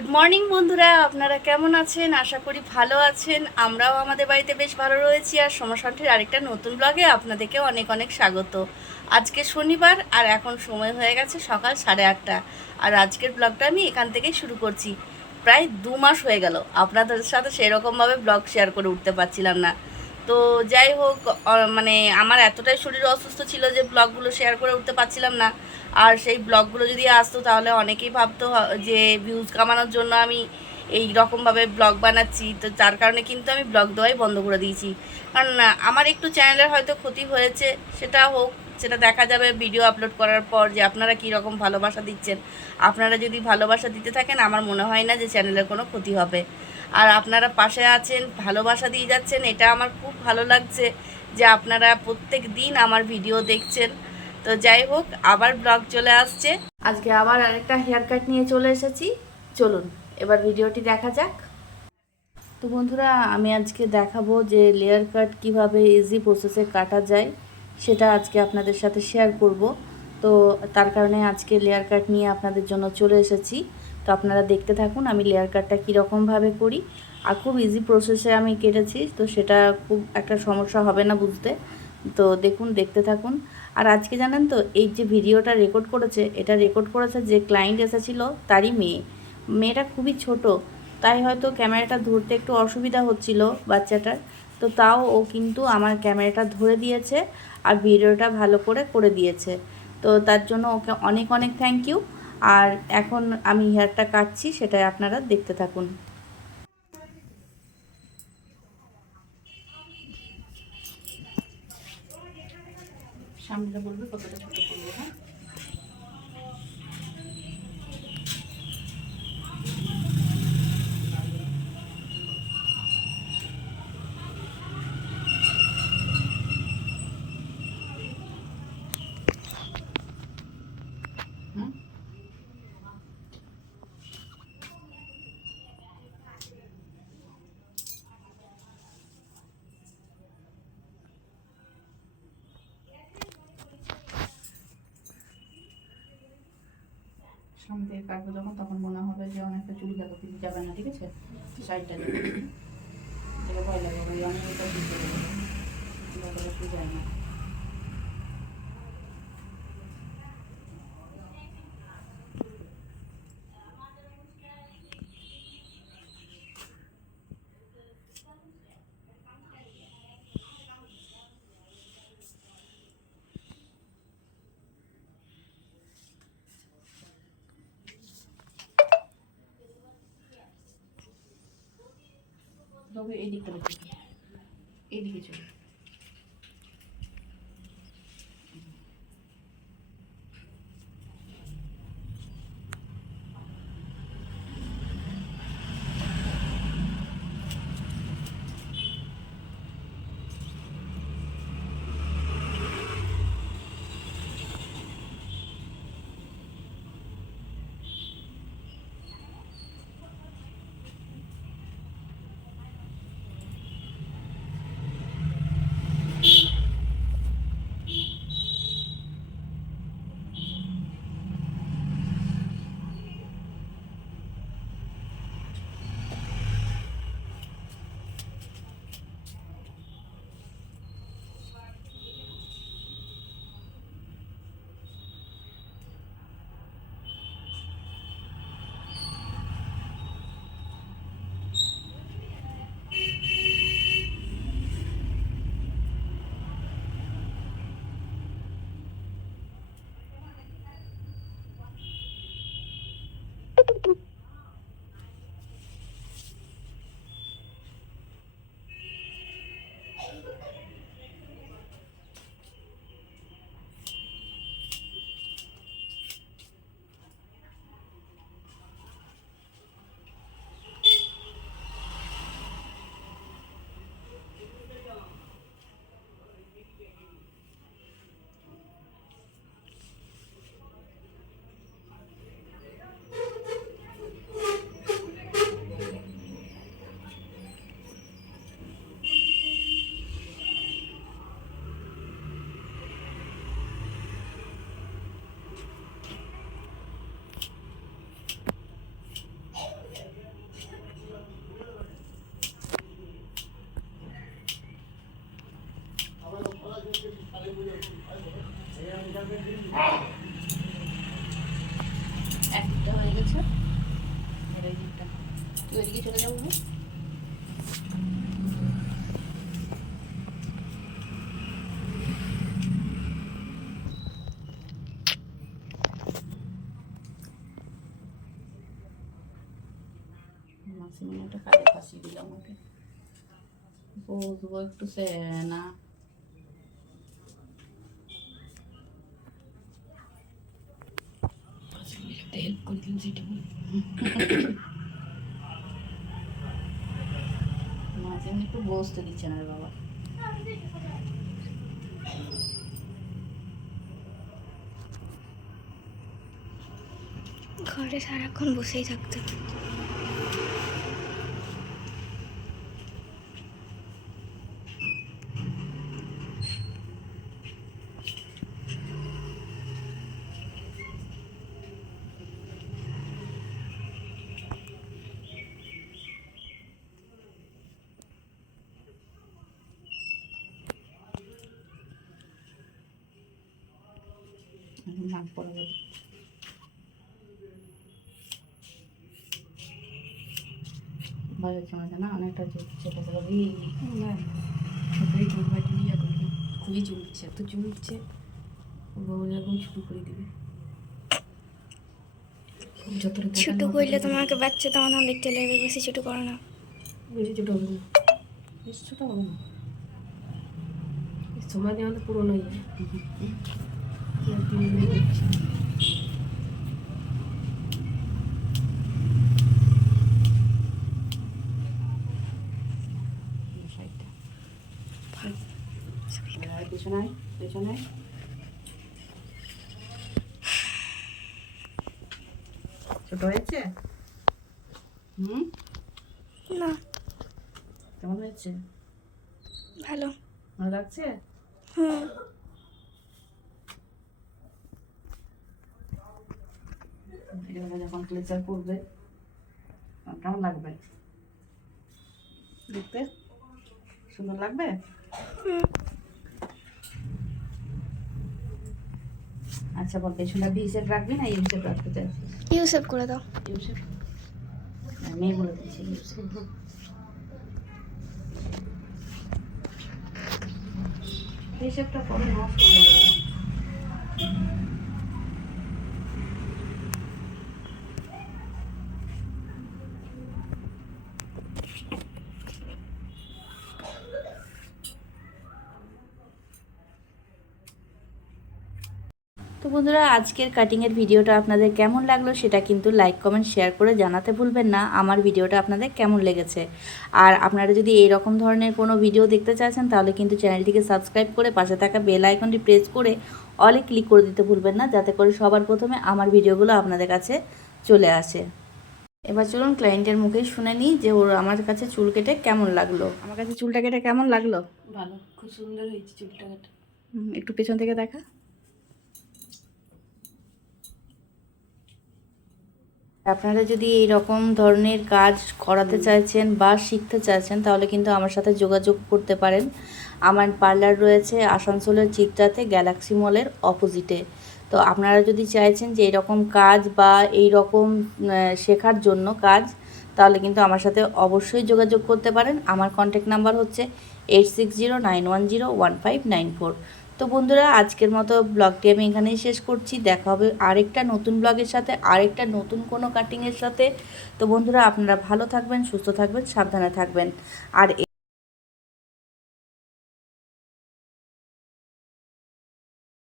Good morning বন্ধুরা। আপনারা কেমন আছেন? আশা করি ভালো আছেন। আমরাও আমাদের বাড়িতে বেশ ভালো রয়েছি। আর সোমাশান্তির আরেকটা নতুন ব্লগে আপনাদেরকে অনেক অনেক স্বাগত। আজকে শনিবার, আর এখন সময় হয়ে গেছে সকাল সাড়ে আটটা। আর আজকের ব্লগটা আমি এখান থেকেই শুরু করছি। প্রায় দু মাস হয়ে গেল। আপনাদের সাথে সেরকমভাবে ব্লগ শেয়ার করে উঠতে পারছিলাম না। তো যাই হোক মানে আমার এতটাই শরীর অসুস্থ ছিল যে ব্লগগুলো শেয়ার করে উঠতে পারছিলাম না। আর সেই ব্লগগুলো যদি আসতো, তাহলে অনেকেই ভাবতো যে ভিউজ কামানোর জন্য আমি এই রকমভাবে ব্লগ বানাচ্ছি। তো যার কারণে কিন্তু আমি ব্লগ দেওয়াই বন্ধ করে দিয়েছি। কারণ আমার একটু চ্যানেলের হয়তো ক্ষতি হয়েছে, সেটা হোক। সেটা দেখা যাবে ভিডিও আপলোড করার পর যে আপনারা কী রকম ভালোবাসা দিচ্ছেন। আপনারা যদি ভালোবাসা দিতে থাকেন, আমার মনে হয় না যে চ্যানেলের কোনো ক্ষতি হবে। আর আপনারা পাশে আছেন, ভালোবাসা দিয়ে যাচ্ছেন, এটা আমার খুব ভালো লাগছে যে আপনারা প্রত্যেক দিন আমার ভিডিও দেখছেন। তো যাই হোক, আবার ব্লগ চলে আসছে। আজকে আবার আরেকটা হেয়ার কাট নিয়ে চলে এসেছি। চলুন, এবার ভিডিওটি দেখা যাক। তো বন্ধুরা, আমি আজকে দেখাবো যে লেয়ার কাট কীভাবে ইজি প্রসেসে কাটা যায়। সেটা আজকে আপনাদের সাথে শেয়ার করব। তো তার কারণে আজকে লেয়ার কাট নিয়ে আপনাদের জন্য চলে এসেছি। তো আপনারা দেখতে থাকুন আমি লেয়ার কাটটা কীরকমভাবে করি। আর খুব ইজি প্রসেসে আমি কেটেছি, তো সেটা খুব একটা সমস্যা হবে না বুঝতে। তো দেখুন, দেখতে থাকুন। আর আজকে জানেন তো, এই যে ভিডিওটা রেকর্ড করেছে, এটা রেকর্ড করেছে যে ক্লায়েন্ট এসেছিল তারই মেয়ে। মেয়েটা খুবই ছোট, তাই হয়তো ক্যামেরাটা ধরতে একটু অসুবিধা হচ্ছিল বাচ্চাটার। তো তাও ও কিন্তু আমার ক্যামেরাটা ধরে দিয়েছে আর ভিডিওটা ভালো করে করে দিয়েছে। তো তার জন্য ওকে অনেক অনেক থ্যাংক ইউ আর এখন আমি হেয়ারটা কাটছি, সেটাই আপনারা দেখতে থাকুন। সামনে বলবে কতটা সামনে দিয়ে কাটবো যখন তখন মনে হবে যে অনেকটা চুল যাবে কিন্তু যাবে না, ঠিক আছে? সাইডটা যাবে ভয় লাগবে অনেকটা আমি যাবে। যায় না। এই দিকটা দেখি এই দিকে চলো। তুই ওইদিকে চলে যাব। মাসি মনে একটা কাজে ফাঁসিয়ে দিল আমাকে। বসবো একটু সে না হেল্প করে দিন, সেটা একটু বসতে দিচ্ছে না বাবা। ঘরে সারাক্ষণ বসেই থাকতে এখন নাক যাবে। ভয় হচ্ছে আমাকে না অনেকটা চেপে যাবে। ছোটই চুলবাই টুলিয়া করবে। খুবই চুলছে এত চুলছে। বউ এরকম শুরু করে দিবে। যতটা ছোট করলে তোমাকে বাচ্চা তোমার তখন দেখতে লাগবে বেশি ছোট করো না। বেশি ছোট হবে না। বেশি ছোট হবে না। সময় দিয়ে আমাদের পুরনো হয়ে যায় পেছনে পেছনে ছোট হয়েছে? হুম? না। কেমন হয়েছে? ভালো। ভালো লাগছে? হুম। এগুলো যখন ক্লেচার করবে কেমন লাগবে? দেখতে? সুন্দর লাগবে? আচ্ছা বল পেছনটা ভি সেপ রাখবি না ইউ সেপ রাখতে চাই ইউসেফ করে দাও। ইউ সেপ মেয়ে বলে দিচ্ছি ইউ সেপ ভি শেপটা পরে নষ্ট হয়ে যাবে? বন্ধুরা আজকের কাটিংয়ের ভিডিওটা আপনাদের কেমন লাগল সেটা কিন্তু লাইক কমেন্ট শেয়ার করে জানাতে ভুলবেন না। আমার ভিডিওটা আপনাদের কেমন লেগেছে? আর আপনারা যদি এই রকম ধরনের কোনো ভিডিও দেখতে চাইছেন তাহলে কিন্তু চ্যানেলটিকে সাবস্ক্রাইব করে পাশে থাকা বেল আইকনটি প্রেস করে অলে ক্লিক করে দিতে ভুলবেন না যাতে করে সবার প্রথমে আমার ভিডিওগুলো আপনাদের কাছে চলে আসে। এবার চলুন ক্লায়েন্টের মুখেই শুনে নিই যে ওর আমার কাছে চুল কেটে কেমন লাগল। আমার কাছে চুলটা কেটে কেমন লাগল? ভালো খুব সুন্দর হয়েছে চুলটা কাটা। একটু পেছন থেকে দেখা। আপনারা যদি এই রকম ধরনের কাজ করাতে চাইছেন বা শিখতে চাইছেন তাহলে কিন্তু আমার সাথে যোগাযোগ করতে পারেন। আমার পার্লার রয়েছে আসানসোলের চিত্রাতে গ্যালাক্সি মলের অপোজিটে। তো আপনারা যদি চাইছেন যে এরকম কাজ বা এই রকম শেখার জন্য কাজ তাহলে কিন্তু আমার সাথে অবশ্যই যোগাযোগ করতে পারেন। আমার কন্ট্যাক্ট নাম্বার হচ্ছে eight six zero nine one zero one five nine four তো বন্ধুরা, আজকের মতো ব্লগটি আমি এখানেই শেষ করছি। দেখা হবে আরেকটা নতুন ব্লগের সাথে, আরেকটা নতুন কোনো কাটিংয়ের সাথে। তো বন্ধুরা, আপনারা ভালো থাকবেন, সুস্থ থাকবেন, সাবধানে থাকবেন। আর